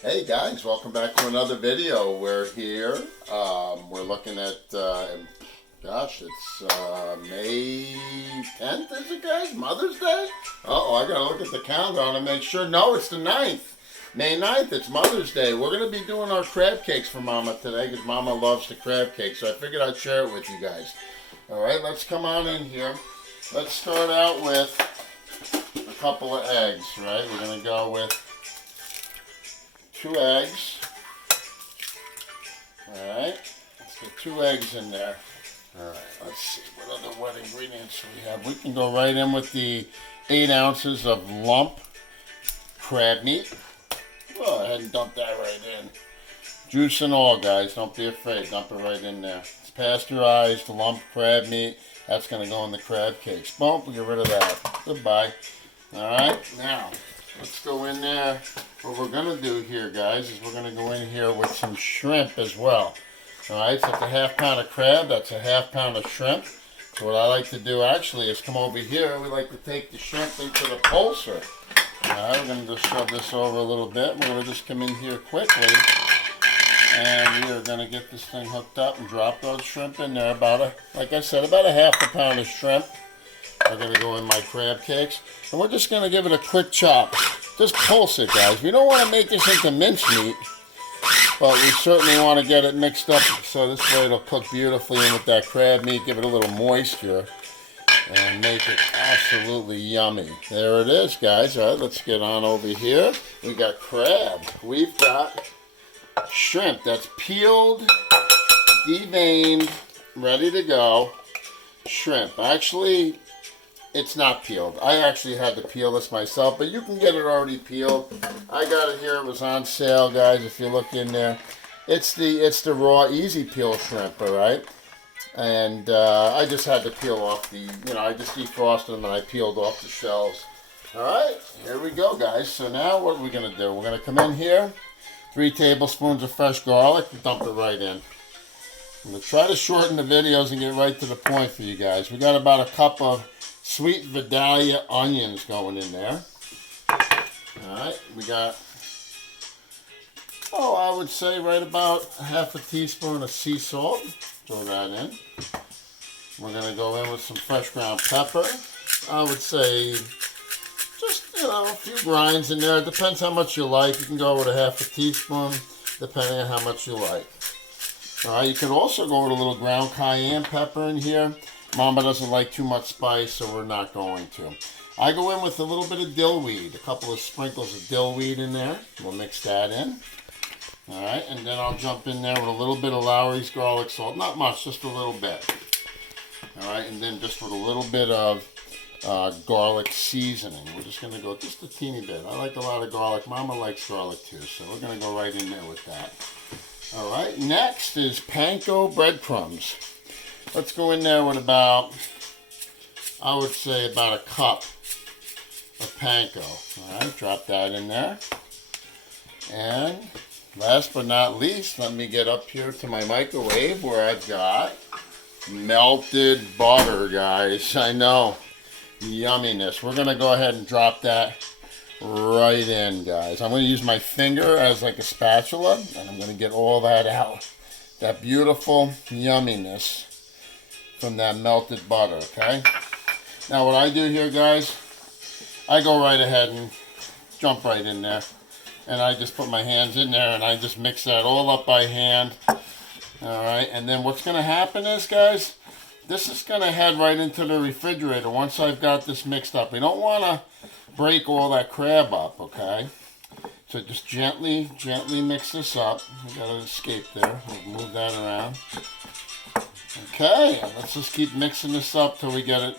Hey guys, welcome back to another video. We're here. We're looking at, gosh, it's May 10th, is it guys? Mother's Day? Uh-oh, I gotta look at the calendar and make sure. No, it's the 9th. May 9th, it's Mother's Day. We're gonna be doing our crab cakes for Mama today because Mama loves the crab cake, so I figured I'd share it with you guys. Alright, let's come on in here. Let's start out with a couple of eggs, right? We're gonna go with 2 eggs. Alright, let's get 2 eggs in there. Alright, let's see what ingredients we have. We can go right in with the 8 ounces of lump crab meat. Go ahead and dump that right in. Juice and all, guys. Don't be afraid. Dump it right in there. It's pasteurized lump crab meat. That's going to go in the crab cakes. Boom, we get rid of that. Goodbye. Alright, now let's go in there. What we're going to do here, guys, is we're going to go in here with some shrimp as well. Alright, so it's a ½ pound of crab. That's a ½ pound of shrimp. So what I like to do actually is come over here. We like to take the shrimp into the pulser. Alright, we're going to just shove this over a little bit. We're going to just come in here quickly. And we are going to get this thing hooked up and drop those shrimp in there. Like I said, about a ½ pound of shrimp are going to go in my crab cakes. And we're just going to give it a quick chop. Just pulse it, guys. We don't want to make this into mincemeat, but we certainly want to get it mixed up so this way it'll cook beautifully in with that crab meat, give it a little moisture, and make it absolutely yummy. There it is, guys. All right, let's get on over here. We got crab. We've got shrimp that's peeled, deveined, ready to go. Shrimp. Actually, it's not peeled. I actually had to peel this myself, but you can get it already peeled. I got it here. It was on sale, guys. If you look in there, it's the raw, easy peel shrimp. All right, and I just had to peel off I just defrosted them and I peeled off the shells. All right, here we go, guys. So now what are we gonna do? We're gonna come in here. 3 tablespoons of fresh garlic. Dump it right in. I'm gonna try to shorten the videos and get right to the point for you guys. We got about a cup of sweet Vidalia onions going in there. Alright, we got, I would say right about ½ a teaspoon of sea salt. Throw that in. We're going to go in with some fresh ground pepper. I would say just, a few grinds in there. It depends how much you like. You can go with a ½ a teaspoon, depending on how much you like. Alright, you can also go with a little ground cayenne pepper in here. Mama doesn't like too much spice, so we're not going to. I go in with a little bit of dill weed, a couple of sprinkles of dill weed in there. We'll mix that in. Alright, and then I'll jump in there with a little bit of Lawry's garlic salt. Not much, just a little bit. Alright, and then just with a little bit of garlic seasoning. We're just going to go just a teeny bit. I like a lot of garlic. Mama likes garlic too, so we're going to go right in there with that. Alright, next is panko breadcrumbs. Let's go in there with about, I would say about a cup of panko. Alright, drop that in there. And last but not least, let me get up here to my microwave where I've got melted butter, guys. I know, yumminess. We're going to go ahead and drop that right in, guys. I'm going to use my finger as like a spatula, and I'm going to get all that out. That beautiful yumminess from that melted butter, okay? Now what I do here, guys, I go right ahead and jump right in there. And I just put my hands in there and I just mix that all up by hand. Alright, and then what's going to happen is, guys, this is going to head right into the refrigerator once I've got this mixed up. We don't want to break all that crab up, okay? So just gently mix this up. We got an escape there. We'll move that around. Okay, let's just keep mixing this up till we get it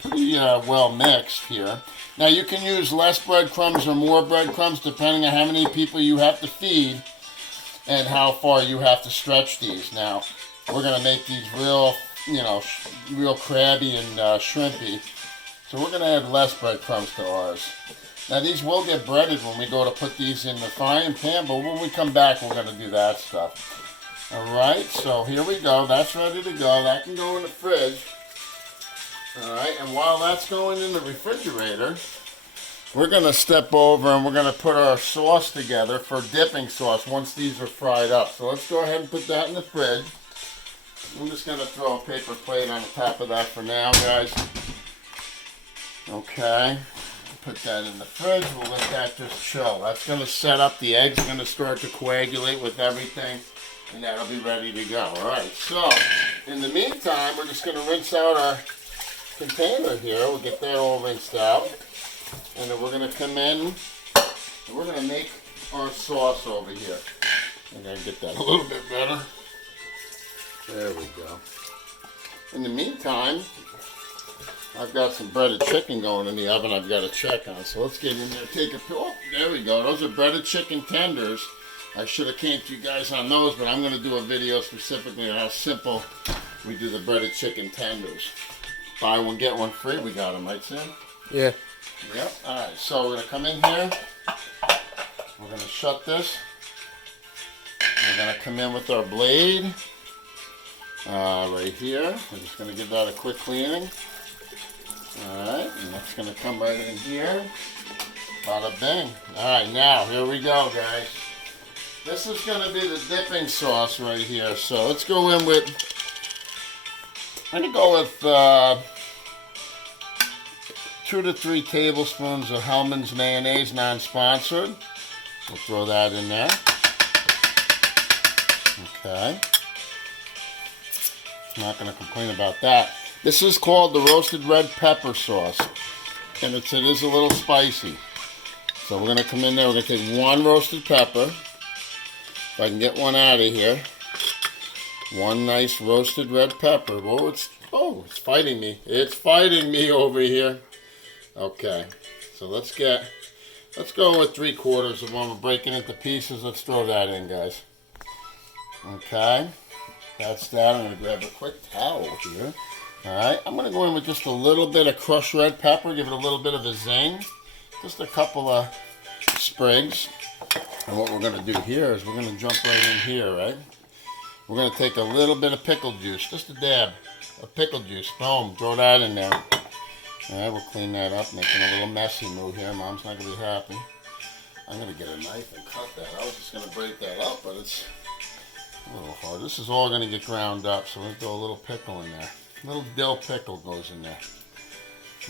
pretty well mixed here. Now you can use less breadcrumbs or more breadcrumbs depending on how many people you have to feed and how far you have to stretch these. Now we're going to make these real, real crabby and shrimpy. So we're going to add less breadcrumbs to ours. Now these will get breaded when we go to put these in the frying pan, but when we come back we're going to do that stuff. Alright, so here we go. That's ready to go. That can go in the fridge. Alright, and while that's going in the refrigerator, we're going to step over and we're going to put our sauce together for dipping sauce once these are fried up. So let's go ahead and put that in the fridge. I'm just going to throw a paper plate on the top of that for now, guys. Okay. Put that in the fridge. We'll let that just chill. That's going to set up. The eggs are going to start to coagulate with everything, and that'll be ready to go. All right. So, in the meantime, we're just going to rinse out our container here. We'll get that all rinsed out. And then we're going to come in and we're going to make our sauce over here. I'm going to get that a little bit better. There we go. In the meantime, I've got some breaded chicken going in the oven I've got to check on. So let's get in there, take a pill. Oh, there we go. Those are breaded chicken tenders. I should have came to you guys on those, but I'm going to do a video specifically on how simple we do the breaded chicken tenders. Buy one, get one free. We got them, right, Sam? Yeah. Yep. All right. So we're going to come in here. We're going to shut this. We're going to come in with our blade. Right here. We're just going to give that a quick cleaning. Alright, and that's going to come right in here. Bada bing. Alright, now, here we go, guys. This is going to be the dipping sauce right here. So let's go in with, I'm going to go with 2 to 3 tablespoons of Hellmann's mayonnaise, non-sponsored. We'll throw that in there. Okay. I'm not going to complain about that. This is called the roasted red pepper sauce, and it is a little spicy. So we're going to come in there, we're going to take 1 roasted pepper, if I can get one out of here. 1 nice roasted red pepper. Whoa, it's fighting me. It's fighting me over here. Okay, so let's go with 3/4 of one. We're breaking into pieces. Let's throw that in, guys. Okay, that's that. I'm going to grab a quick towel here. Alright, I'm going to go in with just a little bit of crushed red pepper, give it a little bit of a zing. Just a couple of sprigs. And what we're going to do here is we're going to jump right in here, right? We're going to take a little bit of pickle juice, just a dab of pickle juice. Boom, throw that in there. Alright, we'll clean that up, making a little messy move here. Mom's not going to be happy. I'm going to get a knife and cut that. I was just going to break that up, but it's a little hard. This is all going to get ground up, so we'll throw a little pickle in there. A little dill pickle goes in there.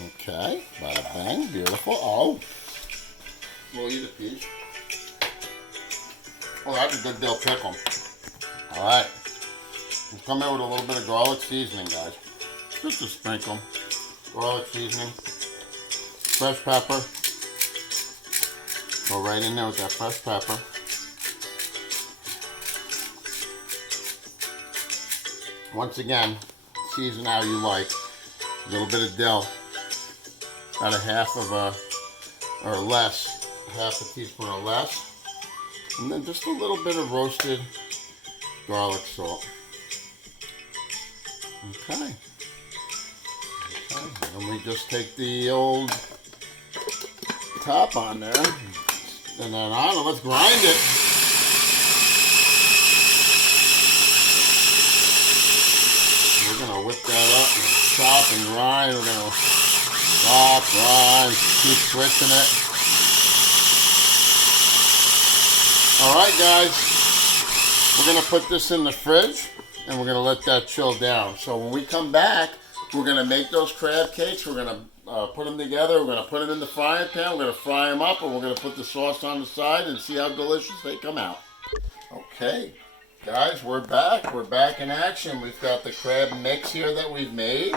Okay, bada bang, beautiful. Oh, we'll eat a piece. Oh, that's a good dill pickle. All right, we'll come in with a little bit of garlic seasoning, guys. Just a sprinkle. Garlic seasoning, fresh pepper. Go right in there with that fresh pepper. Once again, season how you like. A little bit of dill, about a half a teaspoon or less, and then just a little bit of roasted garlic salt. Okay. And we just take the old top on there, and then let's grind it. We're going to whip that up and chop and grind. We're going to chop, grind, keep switching it. Alright guys, we're going to put this in the fridge and we're going to let that chill down. So when we come back, we're going to make those crab cakes. We're going to put them together. We're going to put them in the frying pan. We're going to fry them up and we're going to put the sauce on the side and see how delicious they come out. Okay. Guys, we're back. We're back in action. We've got the crab mix here that we've made.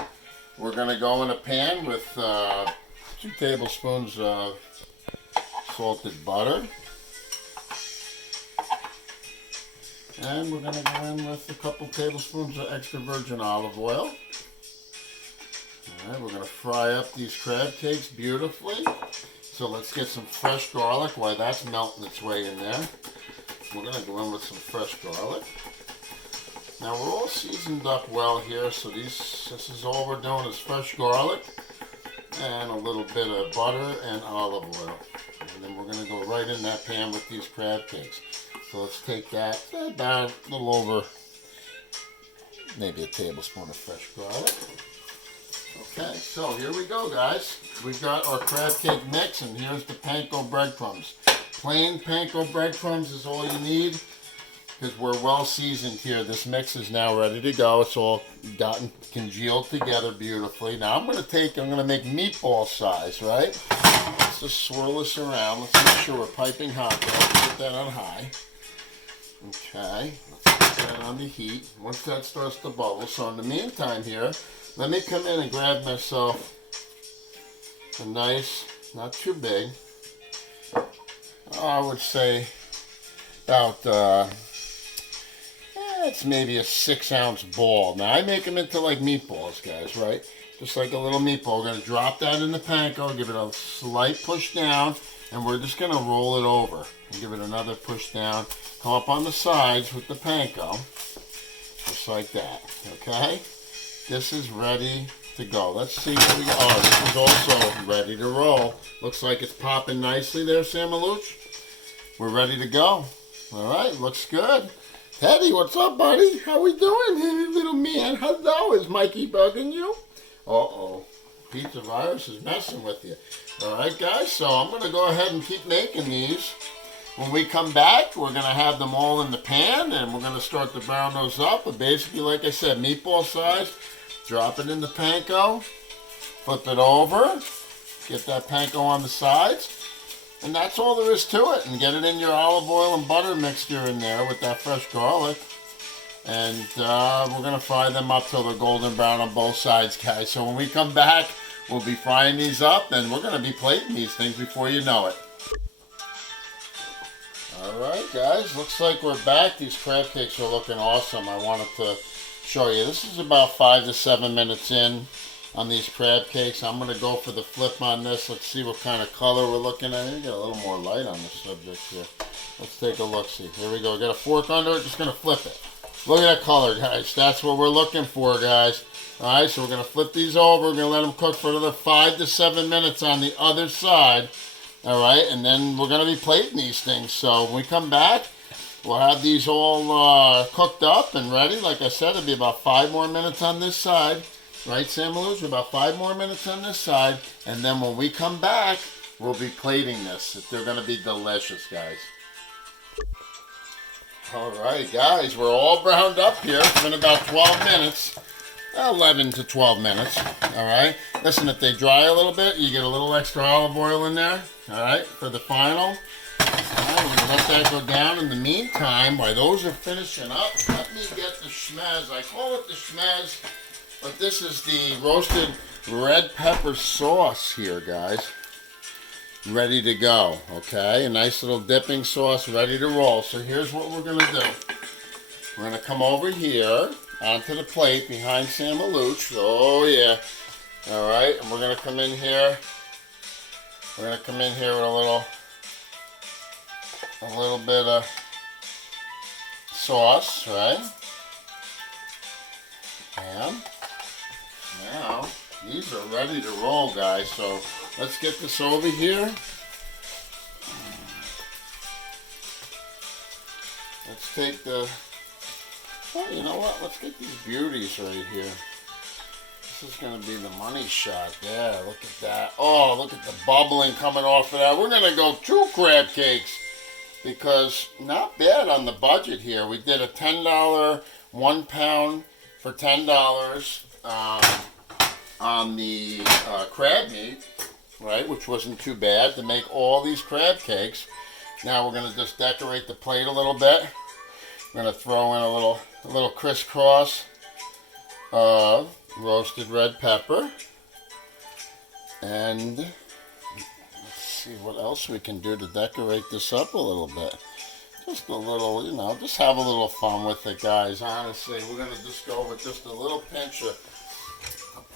We're going to go in a pan with 2 tablespoons of salted butter. And we're going to go in with a couple tablespoons of extra virgin olive oil. Alright, we're going to fry up these crab cakes beautifully. So let's get some fresh garlic while that's melting its way in there. We're going to go in with some fresh garlic. Now we're all seasoned up well here, so this is all we're doing is fresh garlic and a little bit of butter and olive oil. And then we're going to go right in that pan with these crab cakes. So let's take that about a little over maybe a tablespoon of fresh garlic. Okay, so here we go, guys. We've got our crab cake mix, and here's the panko breadcrumbs. Plain panko breadcrumbs is all you need, because we're well seasoned here. This mix is now ready to go. It's all gotten congealed together beautifully. Now I'm going to make meatball size, right? Let's just swirl this around. Let's make sure we're piping hot. Let's put that on high. Okay, let's put that on the heat. Once that starts to bubble, so in the meantime here, let me come in and grab myself a nice, not too big, I would say about, it's maybe a 6-ounce ball. Now I make them into like meatballs, guys, right? Just like a little meatball. We're going to drop that in the panko, give it a slight push down, and we're just going to roll it over. And give it another push down. Come up on the sides with the panko, just like that, okay? This is ready to go. Let's see where we go. Oh, this is also ready to roll. Looks like it's popping nicely there, Sam Maluch. We're ready to go. All right, looks good. Teddy, what's up, buddy? How we doing, hey, little man? Hello, is Mikey bugging you? Uh-oh, pizza virus is messing with you. All right, guys, so I'm going to go ahead and keep making these. When we come back, we're going to have them all in the pan, and we're going to start to brown those up. But basically, like I said, meatball size. Drop it in the panko, flip it over, get that panko on the sides, and that's all there is to it. And get it in your olive oil and butter mixture in there with that fresh garlic. And we're going to fry them up till they're golden brown on both sides, guys. So when we come back, we'll be frying these up, and we're going to be plating these things before you know it. Alright, guys, looks like we're back. These crab cakes are looking awesome. I wanted to show you. This is about 5 to 7 minutes in on these crab cakes. I'm going to go for the flip on this. Let's see what kind of color we're looking at. Get a little more light on the subject here. Let's take a look-see. Here we go. Got a fork under it. Just going to flip it. Look at that color, guys. That's what we're looking for, guys. Alright, so we're going to flip these over. We're going to let them cook for another 5 to 7 minutes on the other side. Alright, and then we're going to be plating these things. So when we come back, we'll have these all cooked up and ready. Like I said, it'll be about 5 more minutes on this side. Right, Sam Maluch? About 5 more minutes on this side. And then when we come back, we'll be plating this. They're going to be delicious, guys. Alright, guys, we're all browned up here. It's been about 12 minutes. 11 to 12 minutes. Alright. Listen, if they dry a little bit, you get a little extra olive oil in there. Alright, for the final. Alright, we're going to let that go down. In the meantime, while those are finishing up, let me get the schmaz. I call it the schmaz, but this is the roasted red pepper sauce here, guys. Ready to go, okay? A nice little dipping sauce ready to roll. So here's what we're going to do. We're going to come over here onto the plate behind Sam Maluch. Oh, yeah. Alright, and we're going to come in here. We're going to come in here with a little bit of sauce, right? And now these are ready to roll, guys. So let's get this over here. Let's take the, well, you know what? Let's get these beauties right here. This is going to be the money shot. Yeah, look at that. Oh, look at the bubbling coming off of that. We're going to go 2 crab cakes because not bad on the budget here. We did a $10, 1 pound for $10 on the crab meat, right, which wasn't too bad to make all these crab cakes. Now we're going to just decorate the plate a little bit. We're going to throw in a little crisscross of roasted red pepper. And let's see what else we can do to decorate this up a little bit. Just a little, you know, just have a little fun with it, guys. Honestly, we're going to just go with just a little pinch of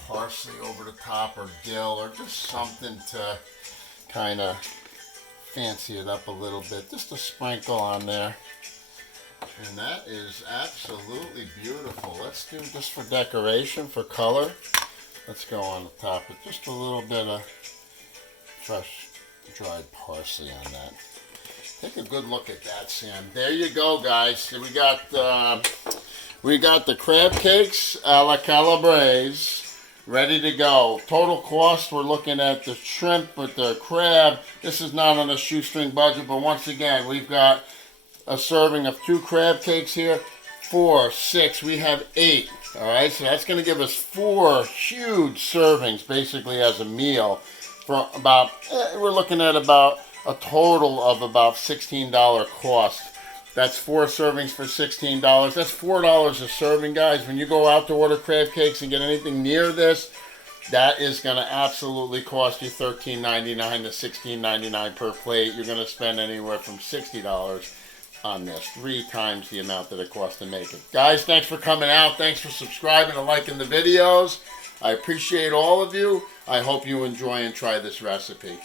parsley over the top, or dill, or just something to kind of fancy it up a little bit. Just a sprinkle on there. And that is absolutely beautiful. Let's do just for decoration, for color. Let's go on the top with just a little bit of fresh dried parsley on that. Take a good look at that, Sam. There you go, guys. We got the crab cakes a la Calabrese ready to go. Total cost, we're looking at the shrimp with the crab. This is not on a shoestring budget, but once again, we've got a serving of 2 crab cakes here. 4, 6, we have 8. All right, so that's going to give us 4 huge servings, basically as a meal. For about, we're looking at about a total of about $16 cost. That's 4 servings for $16. That's $4 a serving, guys. When you go out to order crab cakes and get anything near this, that is going to absolutely cost you $13.99 to $16.99 per plate. You're going to spend anywhere from $60 on this. 3 times the amount that it costs to make it. Guys, thanks for coming out. Thanks for subscribing and liking the videos. I appreciate all of you. I hope you enjoy and try this recipe.